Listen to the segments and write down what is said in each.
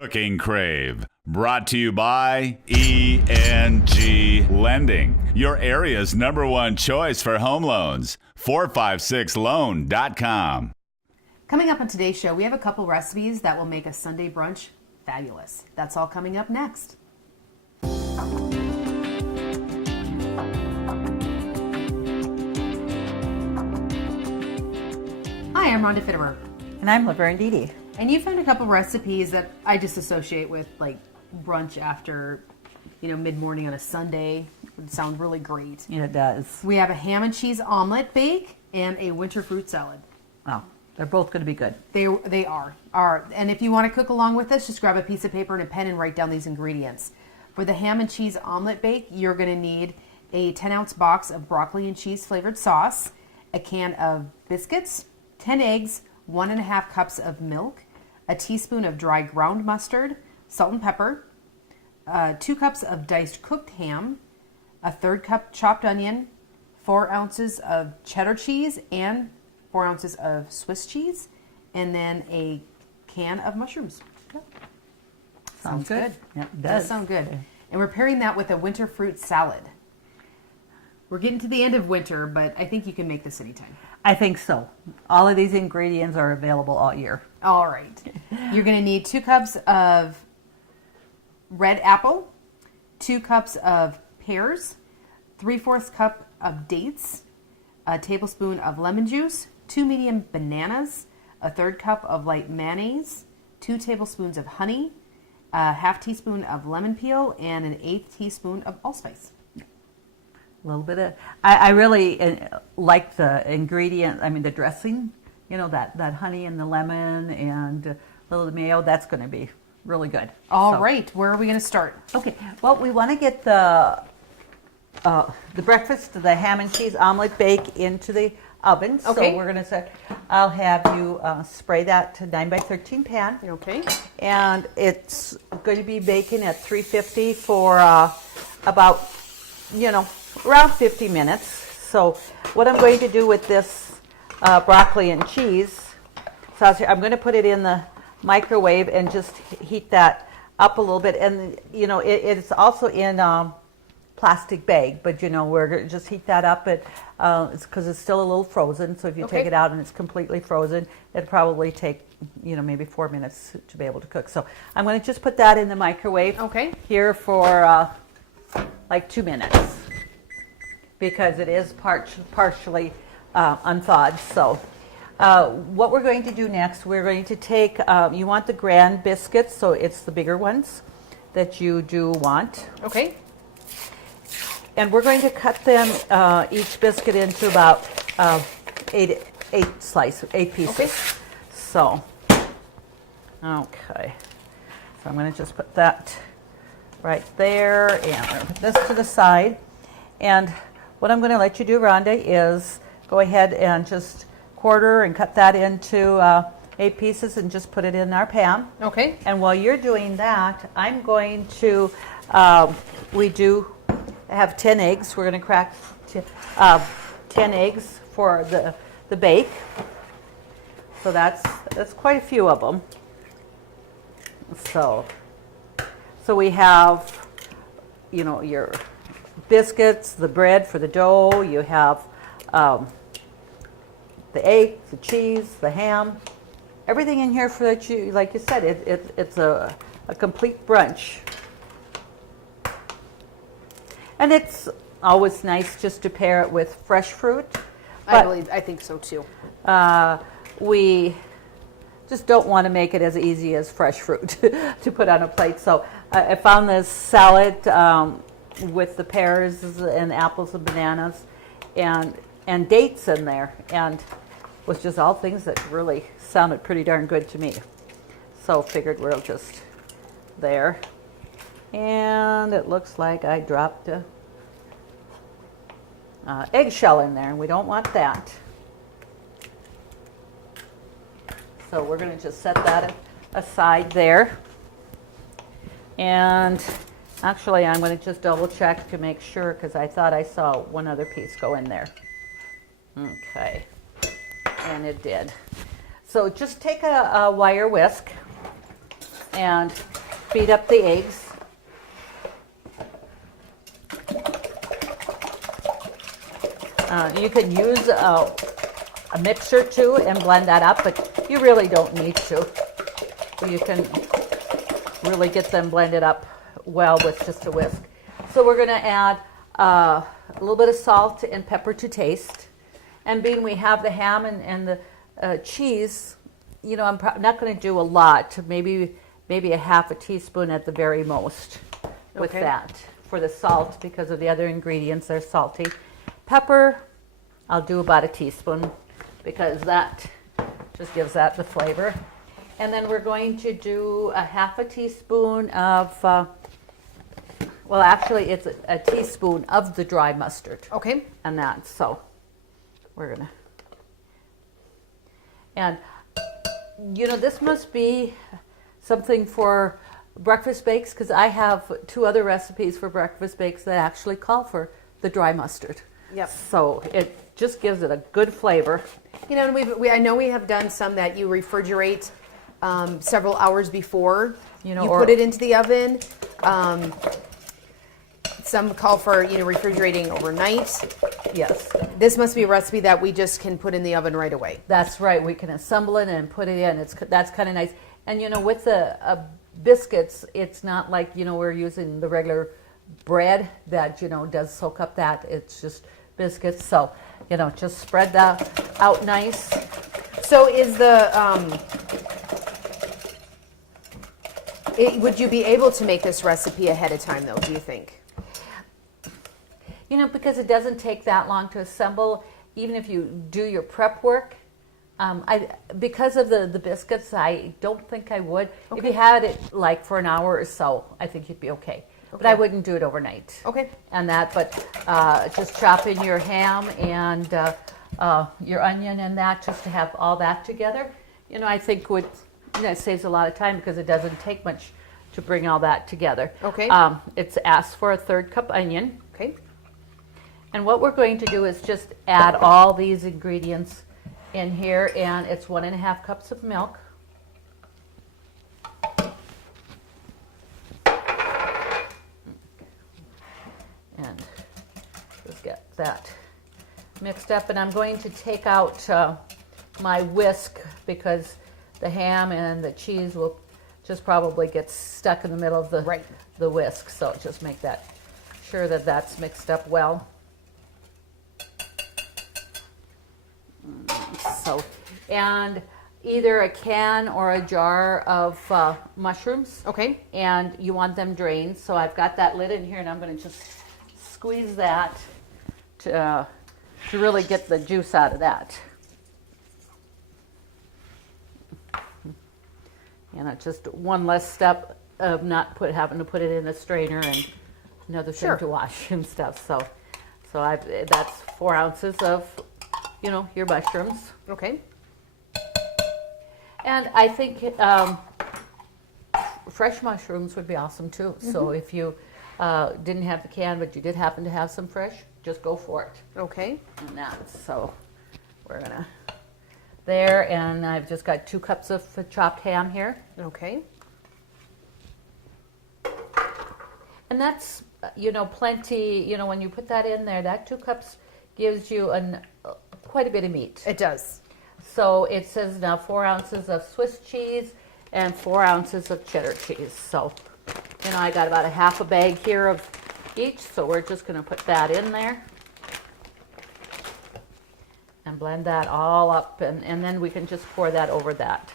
Cooking Crave. Brought to you by ENG Lending, your area's #1 choice for home loans. 456loan.com. Coming up on today's show, we have a couple recipes that will make a Sunday brunch fabulous. That's all coming up next. Hi, I'm Rhonda Fitterer. And I'm Laverne Dede. And you found a couple recipes that I just associate with like brunch after, mid-morning on a Sunday. It would sound really great. It does. We have a ham and cheese omelet bake and a winter fruit salad. Oh, they're both going to be good. They are. And if you want to cook along with us, just grab a piece of paper and a pen and write down these ingredients. For the ham and cheese omelet bake, you're going to need a 10-ounce box of broccoli and cheese flavored sauce, a can of biscuits, 10 eggs, 1.5 cups of milk, a teaspoon of dry ground mustard, salt and pepper, 2 cups of diced cooked ham, a 1/3 cup chopped onion, 4 ounces of cheddar cheese, and 4 ounces of Swiss cheese, and then a can of mushrooms. Yep. Sounds good. Yep, it does sound good. And we're pairing that with a winter fruit salad. We're getting to the end of winter, but I think you can make this anytime. I think so. All of these ingredients are available all year. All right. You're going to need 2 cups of red apple, 2 cups of pears, 3/4 cup of dates, a tablespoon of lemon juice, 2 medium bananas, a 1/3 cup of light mayonnaise, 2 tablespoons of honey, a 1/2 teaspoon of lemon peel, and an 1/8 teaspoon of allspice. A little bit of, I really like the ingredient, the dressing, that honey and the lemon and a little mayo, that's going to be really good. All right, where are we going to start? Okay, well, we want to get the breakfast, the ham and cheese omelet bake into the oven. Okay. So we're going to say, I'll have you spray that to 9x13 pan. Okay. And it's going to be baking at 350 for about, around 50 minutes. So what I'm going to do with this broccoli and cheese, I'm going to put it in the microwave and just heat that up a little bit. And, it's also in plastic bag, but we're going to just heat that up. It's because it's still a little frozen. So if you take it out and it's completely frozen, it'd probably take, maybe 4 minutes to be able to cook. So I'm going to just put that in the microwave here for like 2 minutes because it is partially unthawed. So what we're going to do next, we're going to take, you want the grand biscuits, so it's the bigger ones that you do want. Okay. And we're going to cut them, each biscuit into about 8 pieces. Okay. So, okay. So I'm going to just put that right there, and I'm going to put this to the side. And what I'm going to let you do, Rhonda, is go ahead and just quarter and cut that into 8 pieces and just put it in our pan. Okay. And while you're doing that, I'm going to, we do have 10 eggs. We're going to crack 10 eggs for the bake. So that's quite a few of them. So we have, your biscuits, the bread for the dough. You have the egg, the cheese, the ham, everything in here for that. Like you said, it's a complete brunch. And it's always nice just to pair it with fresh fruit. I think so too. We just don't want to make it as easy as fresh fruit to put on a plate. So I found this salad with the pears and apples and bananas and dates in there, and was just all things that really sounded pretty darn good to me. So figured we'll just there. And it looks like I dropped a eggshell in there, and we don't want that. So we're going to just set that aside there. And actually, I'm going to just double check to make sure, because I thought I saw one other piece go in there. Okay, and it did. So just take a wire whisk and beat up the eggs. You can use a mixer too and blend that up, but you really don't need to. You can really get them blended up well with just a whisk. So we're going to add a little bit of salt and pepper to taste. And being we have the ham and the cheese, you know, I'm not going to do a lot, maybe a half a teaspoon at the very most with that for the salt, because of the other ingredients are salty. Pepper, I'll do about a teaspoon because that just gives that the flavor. And then we're going to do a half a teaspoon of, well, actually it's a teaspoon of the dry mustard. Okay. And that, so we're gonna, and you know, this must be something for breakfast bakes, because I have 2 other recipes for breakfast bakes that actually call for the dry mustard. Yep. So it just gives it a good flavor. You know, and I know we have done some that you refrigerate several hours before you put it into the oven. Some call for, you know, refrigerating overnight. Yes. This must be a recipe that we just can put in the oven right away. That's right. We can assemble it and put it in. That's kind of nice. And you know, with the biscuits, it's not like, you know, we're using the regular bread that, you know, does soak up that. It's just biscuits. So, you know, just spread that out nice. So is the would you be able to make this recipe ahead of time though, do you think? You know, because it doesn't take that long to assemble, even if you do your prep work. Because of the biscuits, I don't think I would. Okay. If you had it like for an hour or so, I think you'd be okay. But I wouldn't do it overnight. Okay. And that, but just chop in your ham and your onion and that, just to have all that together. You know, I think it saves a lot of time because it doesn't take much to bring all that together. Okay. It's asked for a 1/3 cup onion. Okay. And what we're going to do is just add all these ingredients in here, and it's 1.5 cups of milk. And just get that mixed up, and I'm going to take out my whisk because the ham and the cheese will just probably get stuck in the middle of the whisk, so just make that sure that that's mixed up well. So, and either a can or a jar of mushrooms. Okay. And you want them drained. So I've got that lid in here, and I'm going to just squeeze that to really get the juice out of that. You know, just one less step of not having to put it in a strainer and another thing to wash and stuff. So that's 4 ounces of, you know, your mushrooms. Okay. And I think fresh mushrooms would be awesome too. Mm-hmm. So if you didn't have the can, but you did happen to have some fresh, just go for it. Okay. And that's, so we're gonna there, and I've just got 2 cups of chopped ham here. Okay. And that's, you know, plenty, you know, when you put that in there, that 2 cups gives you quite a bit of meat. It does. So it says now 4 ounces of Swiss cheese and 4 ounces of cheddar cheese. So, you know, I got about a half a bag here of each, so we're just going to put that in there and blend that all up, and then we can just pour that over that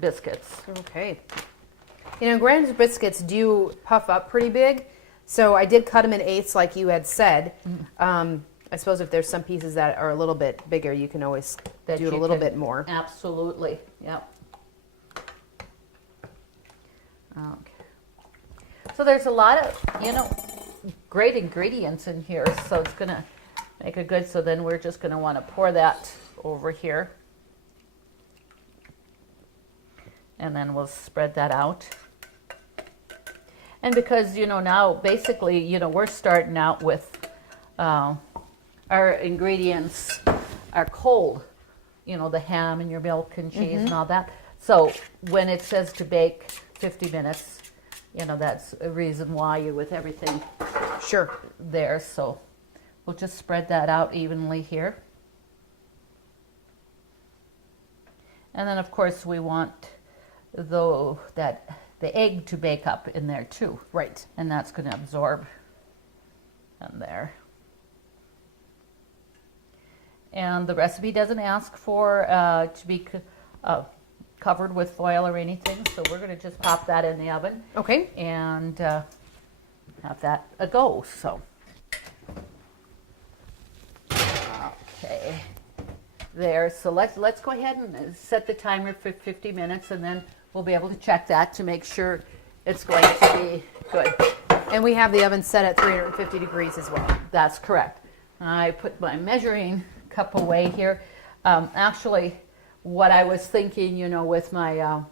biscuits. Okay. You know, Grandma's biscuits do puff up pretty big, so I did cut them in 1/8 like you had said. I suppose if there's some pieces that are a little bit bigger, you can always do it a little bit more. Absolutely, yep. Okay. So there's a lot of, you know, great ingredients in here, so it's going to make it good. So then we're just going to want to pour that over here. And then we'll spread that out. And because, you know, now basically, you know, we're starting out with our ingredients are cold, you know, the ham and your milk and cheese and all that. So when it says to bake 50 minutes, you know, that's a reason why you with everything Sure. there. So we'll just spread that out evenly here. And then of course we want the egg to bake up in there too. Right. And that's going to absorb in there. And the recipe doesn't ask for to be covered with foil or anything, so we're going to just pop that in the oven. Okay. And have that a go. So, okay, there. So let's go ahead and set the timer for 50 minutes, and then we'll be able to check that to make sure it's going to be good. And we have the oven set at 350 degrees as well. That's correct. I put my measuring cup away here. Actually, what I was thinking, you know, with my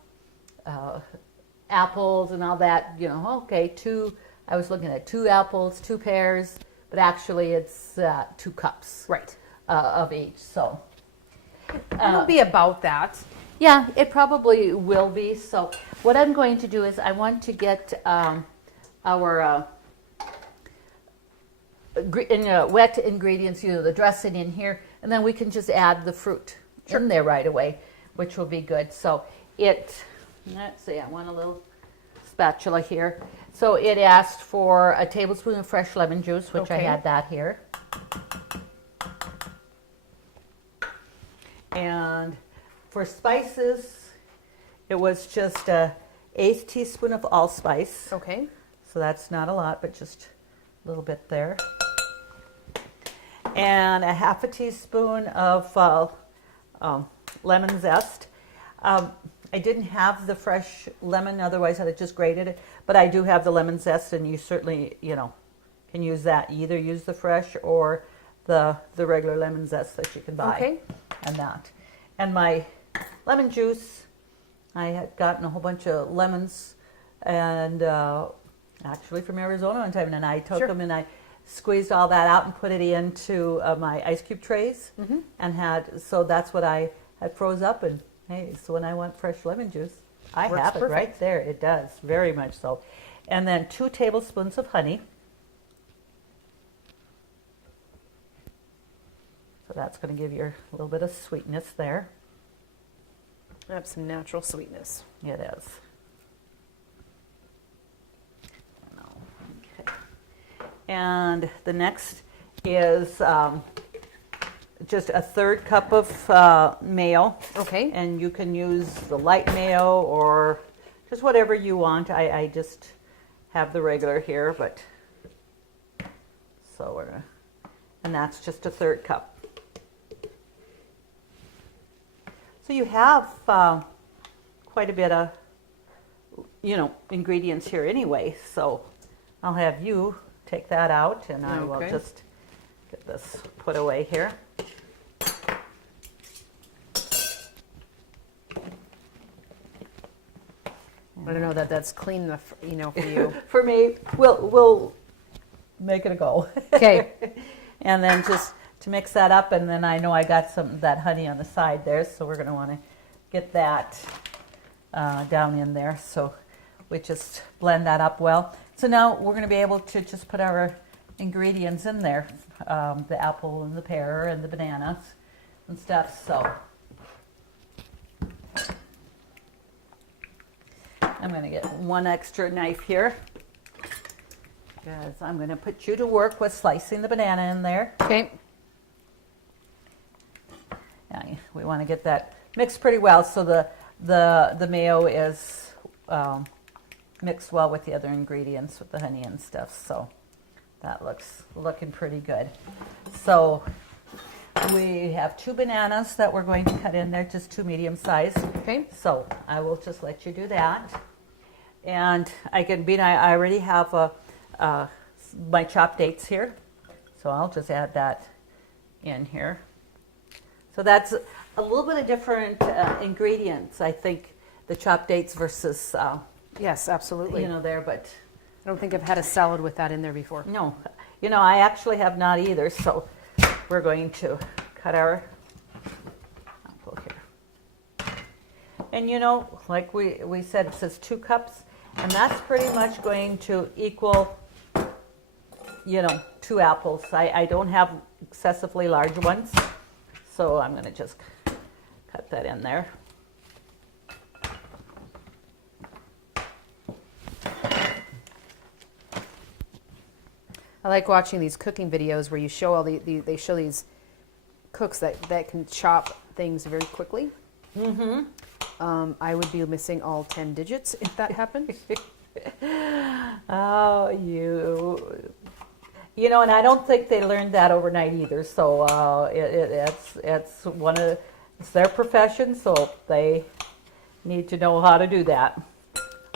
apples and all that, you know, okay, I was looking at 2 apples, 2 pears, but actually it's 2 cups. Right. Of each. So It'll be about that. yeah, it probably will be. So what I'm going to do is I want to get our wet ingredients, you know, the dressing in here, and then we can just add the fruit in there right away, which will be good. So let's see, I want a little spatula here. So it asked for a tablespoon of fresh lemon juice, which I Okay. had that here. And for spices, it was just a 1/8 teaspoon of allspice. Okay. So that's not a lot, but just a little bit there. And a 1/2 teaspoon of lemon zest. I didn't have the fresh lemon, otherwise I'd have just grated it. But I do have the lemon zest, and you certainly, you know, can use that. Either use the fresh or the regular lemon zest that you can buy. Okay. And that. And my lemon juice, I had gotten a whole bunch of lemons, and actually from Arizona one time, and I took Sure. them and I squeezed all that out and put it into my ice cube trays, and so that's what I had froze up. And hey, so when I want fresh lemon juice, I Works have it perfect. right there. It does, very much so. And then 2 tablespoons of honey. So that's going to give you a little bit of sweetness there. I have some natural sweetness. It is. No, okay. And the next is just a 1/3 cup of mayo. Okay. And you can use the light mayo or just whatever you want. I just have the regular here, but so and that's just a 1/3 cup. So you have quite a bit of, you know, ingredients here anyway. So I'll have you take that out, and I will Okay. just get this put away here. I don't know that that's clean enough, you know, for you. For me, we'll make it a go. Okay. And then just to mix that up, and then I know I got some of that honey on the side there, so we're going to want to get that down in there. So we just blend that up well. So now we're going to be able to just put our ingredients in there, the apple and the pear and the bananas and stuff. So I'm going to get one extra knife here, because I'm going to put you to work with slicing the banana in there. Okay. Yeah, we want to get that mixed pretty well, so the mayo is mixed well with the other ingredients, with the honey and stuff. So that looking pretty good. So we have 2 bananas that we're going to cut in there, just 2 medium size. Okay. So I will just let you do that. And I already have my chopped dates here, so I'll just add that in here. So that's a little bit of different ingredients, I think, the chopped dates versus, Yes, absolutely. you know, there, but I don't think I've had a salad with that in there before. no, you know, I actually have not either, so we're going to cut our apple here. And like we said, it says 2 cups, and that's pretty much going to equal, 2 apples. I don't have excessively large ones, so I'm going to just cut that in there. I like watching these cooking videos where you show they show these cooks that can chop things very quickly. Mm-hmm. I would be missing all 10 digits if that happened. Oh, and I don't think they learned that overnight either. So it's their profession, so they need to know how to do that.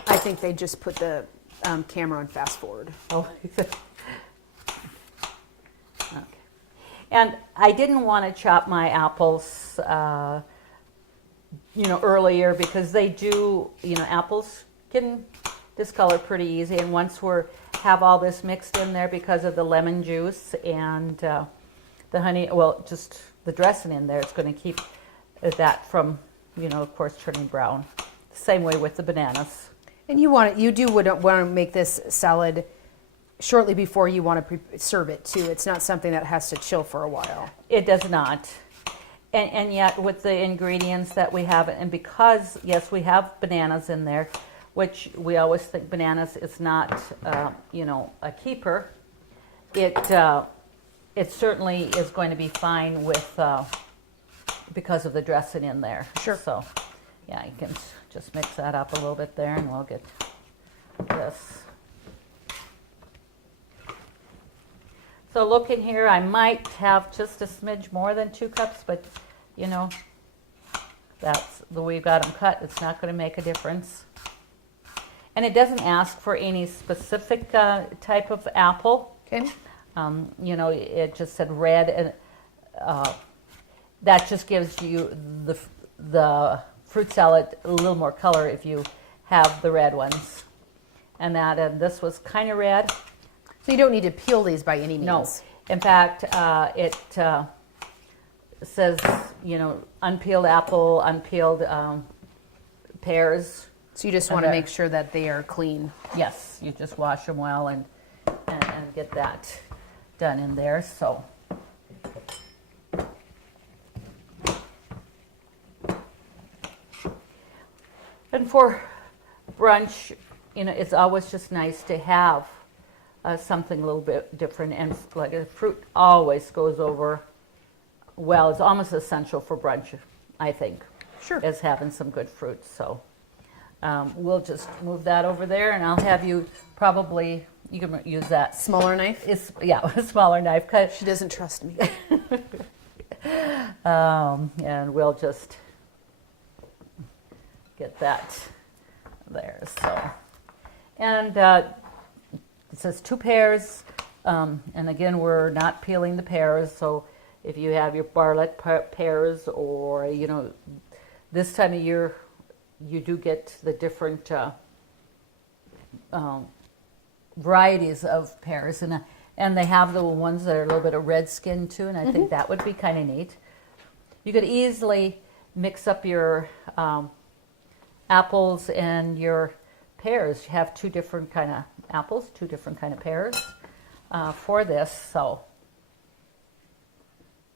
I think they just put the camera on fast forward. Oh. Okay. And I didn't want to chop my apples, earlier because they do, apples can discolor pretty easy. And once have all this mixed in there because of the lemon juice and the honey, just the dressing in there, it's going to keep that from, of course, turning brown. Same way with the bananas. And you would want to make this salad shortly before you want to serve it too. It's not something that has to chill for a while. It does not. And yet with the ingredients that we have, and because, yes, we have bananas in there, which we always think bananas is not, a keeper, it certainly is going to be fine with, because of the dressing in there. Sure. So, yeah, you can just mix that up a little bit there, and we'll get this. So looking here, I might have just a smidge more than 2 cups, but that's the way we've got them cut. It's not going to make a difference. And it doesn't ask for any specific type of apple. Okay. It just said red, and that just gives you the fruit salad a little more color if you have the red ones. And this was kind of red. So you don't need to peel these by any means. No. In fact, it says, unpeeled apple, unpeeled pears. So you just want to make sure that they are clean. Yes, you just wash them well and get that done in there. So. And for brunch, it's always just nice to have something a little bit different, and like the fruit always goes over well. It's almost essential for brunch, I think. Sure. Is having some good fruit. So we'll just move that over there, and I'll have you you can use that smaller knife. A smaller knife. She doesn't trust me. And we'll just get that there. So, and it says 2 pears, and again, we're not peeling the pears, so if you have your Bartlett pears, or, this time of year, you do get the different varieties of pears, and they have the ones that are a little bit of red skin too, and I think that would be kind of neat. You could easily mix up your apples and your pears. You have 2 different kind of apples, 2 different kind of pears for this. So,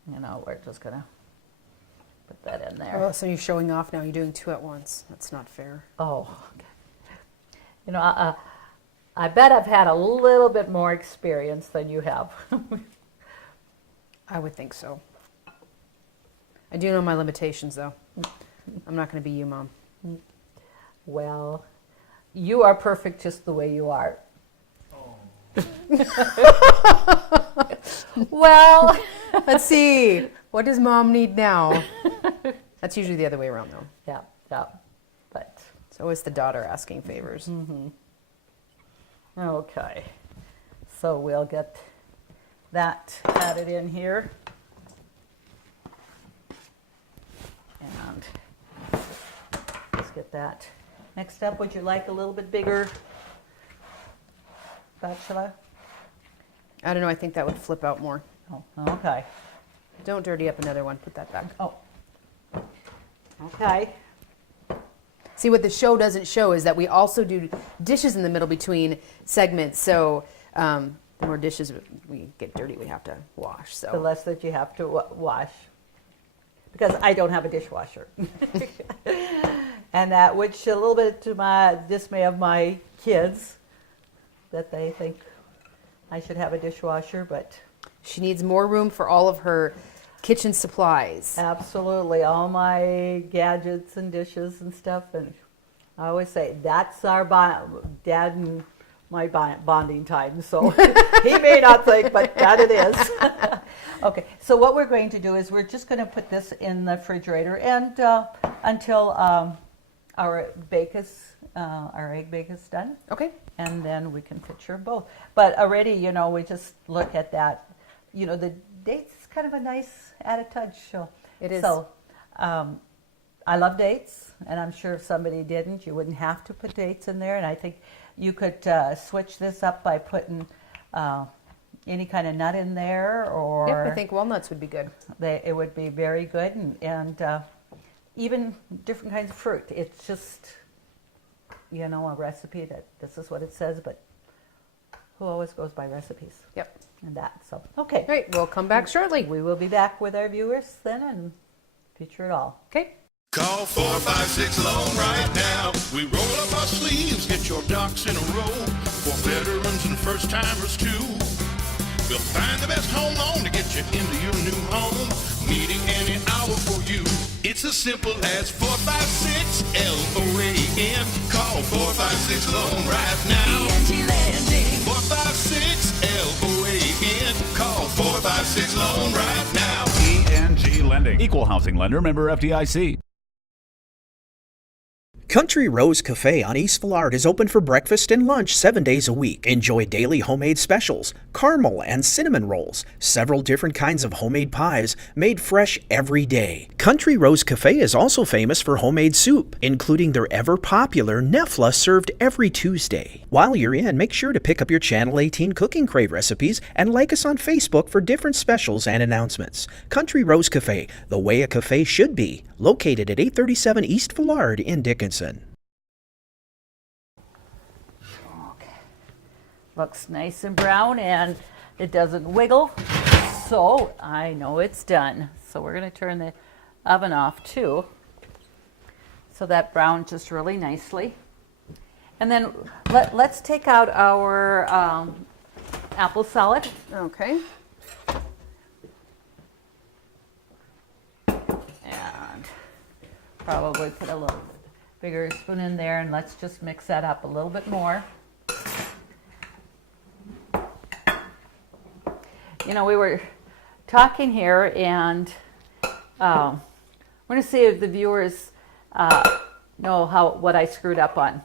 we're just gonna put that in there. Oh, so you're showing off now. You're doing 2 at once. That's not fair. Oh, okay. I bet I've had a little bit more experience than you have. I would think so. I do know my limitations, though. I'm not going to be you, Mom. Well, you are perfect just the way you are. Well, let's see. What does Mom need now? That's usually the other way around, though. Yeah. But it's always the daughter asking favors. Mm-hmm. Okay. So we'll get that added in here. And let's get that. Next up, would you like a little bit bigger spatula? I don't know. I think that would flip out more. Oh, okay. Don't dirty up another one. Put that back. Oh. Okay. See, what the show doesn't show is that we also do dishes in the middle between segments. So the more dishes we get dirty, we have to wash. So The less that you have to wash. Because I don't have a dishwasher. And that, which a little bit to my dismay of my kids, that they think I should have a dishwasher, but she needs more room for all of her kitchen supplies. absolutely, all my gadgets and dishes and stuff. And I always say, that's our dad and my bonding time. So he may not think, but that it is. Okay, so what we're going to do is we're just going to put this in the refrigerator and until our egg bake is done. Okay. And then we can picture both. But already, we just look at that. The dates is kind of a nice added touch. So It is. So I love dates, and I'm sure if somebody didn't, you wouldn't have to put dates in there. And I think you could switch this up by putting any kind of nut in there, or Yep, I think walnuts would be good. it would be very good, and even different kinds of fruit. It's just a recipe that this is what it says, but who always goes by recipes? Yep. And that. So okay, Great. We'll come back shortly. we will be back with our viewers then and feature it all. Okay. Call 456 Loan right now. We roll up our sleeves, get your ducks in a row. For veterans and first timers too. We'll find the best home loan to get you into your new home. Meeting any hour for you. It's as simple as 456 LOAN. Call 456 Loan right now. 456 LOAN. Call 456 Loan right now. ENG Lending. Equal housing lender, member FDIC. Country Rose Cafe on East Villard is open for breakfast and lunch 7 days a week. Enjoy daily homemade specials, caramel and cinnamon rolls, several different kinds of homemade pies made fresh every day. Country Rose Cafe is also famous for homemade soup, including their ever-popular Nefla served every Tuesday. While you're in, make sure to pick up your Channel 18 Cooking Crave recipes and like us on Facebook for different specials and announcements. Country Rose Cafe, the way a cafe should be, located at 837 East Villard in Dickinson. Looks nice and brown, and it doesn't wiggle, so I know it's done. So we're going to turn the oven off too, so that browned just really nicely. And then let's take out our apple salad. Okay. And probably put a little bit bigger spoon in there, and let's just mix that up a little bit more. We were talking here, and we're going to see if the viewers know what I screwed up on.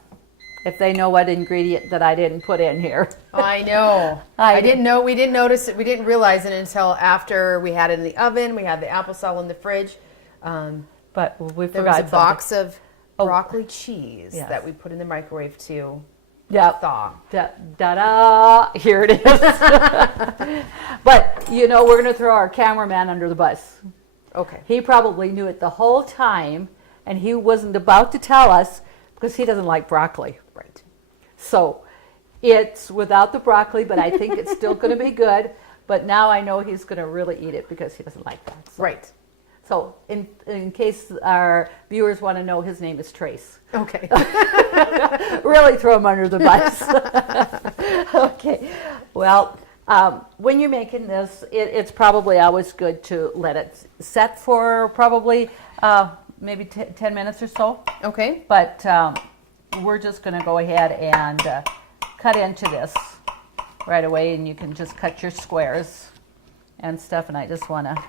If they know what ingredient that I didn't put in here. I know. I didn't know. We didn't notice it. We didn't realize it until after we had it in the oven. We had the apple salad in the fridge. But we There forgot was a box of Oh. broccoli cheese Yes. that we put in the microwave to Yep. thaw. Da-da! Here it is. But, we're going to throw our cameraman under the bus. Okay. He probably knew it the whole time, and he wasn't about to tell us because he doesn't like broccoli. Right. So it's without the broccoli, but I think it's still going to be good. But now I know he's going to really eat it because he doesn't like that. So, Right. so in case our viewers want to know, his name is Trace. Okay. Really throw him under the bus. Okay. Well, when you're making this, it's probably always good to let it set for probably maybe 10 minutes or so. Okay. But we're just going to go ahead and cut into this right away, and you can just cut your squares and stuff. And I just want to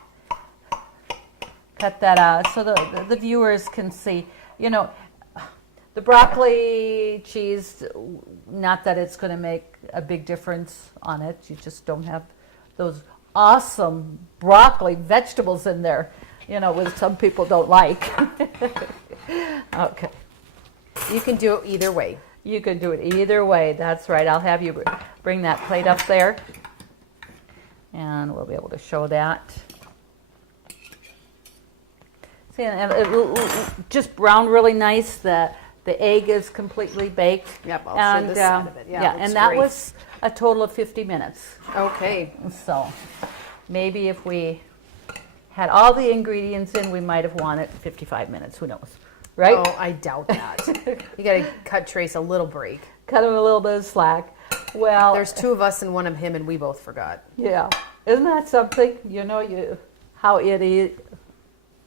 cut that out so the viewers can see, the broccoli cheese, not that it's going to make a big difference on it. You just don't have those awesome broccoli vegetables in there, which some people don't like. Okay. You can do it either way. You can do it either way. That's right. I'll have you bring that plate up there, and we'll be able to show that. See, and it just browned really nice. The The egg is completely baked. Yep, I'll show this side of it. Yeah, it looks and that great. was a total of 50 minutes. Okay. So maybe if we had all the ingredients in, we might have wanted 55 minutes. Who knows, right? Oh, I doubt that. You got to cut Trace a little break. Cut him a little bit of slack. Well, There's 2 of us and 1 of him, and we both forgot. yeah, isn't that something? You know, how it is.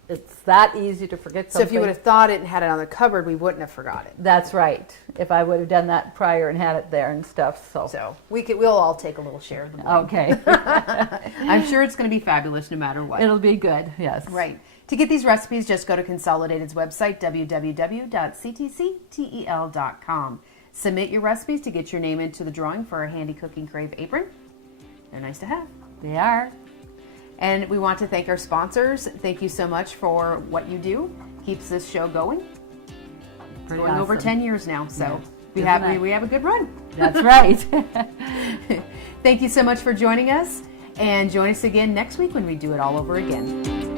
It's that easy to forget So something. if you would have thought it and had it on the cupboard, we wouldn't have forgot it. That's right. If I would have done that prior and had it there and stuff. So we'll all take a little share of the blame. Okay. I'm sure it's going to be fabulous no matter what. It'll be good. Yes. Right. To get these recipes, just go to Consolidated's website, www.ctctel.com. Submit your recipes to get your name into the drawing for a handy cooking Crave apron. They're nice to have. They are. And we want to thank our sponsors. Thank you so much for what you do. Keeps this show going. Pretty Going over awesome. 10 years now, so Yes. we Isn't have it? we have a good run. That's right. Thank you so much for joining us, and join us again next week when we do it all over again.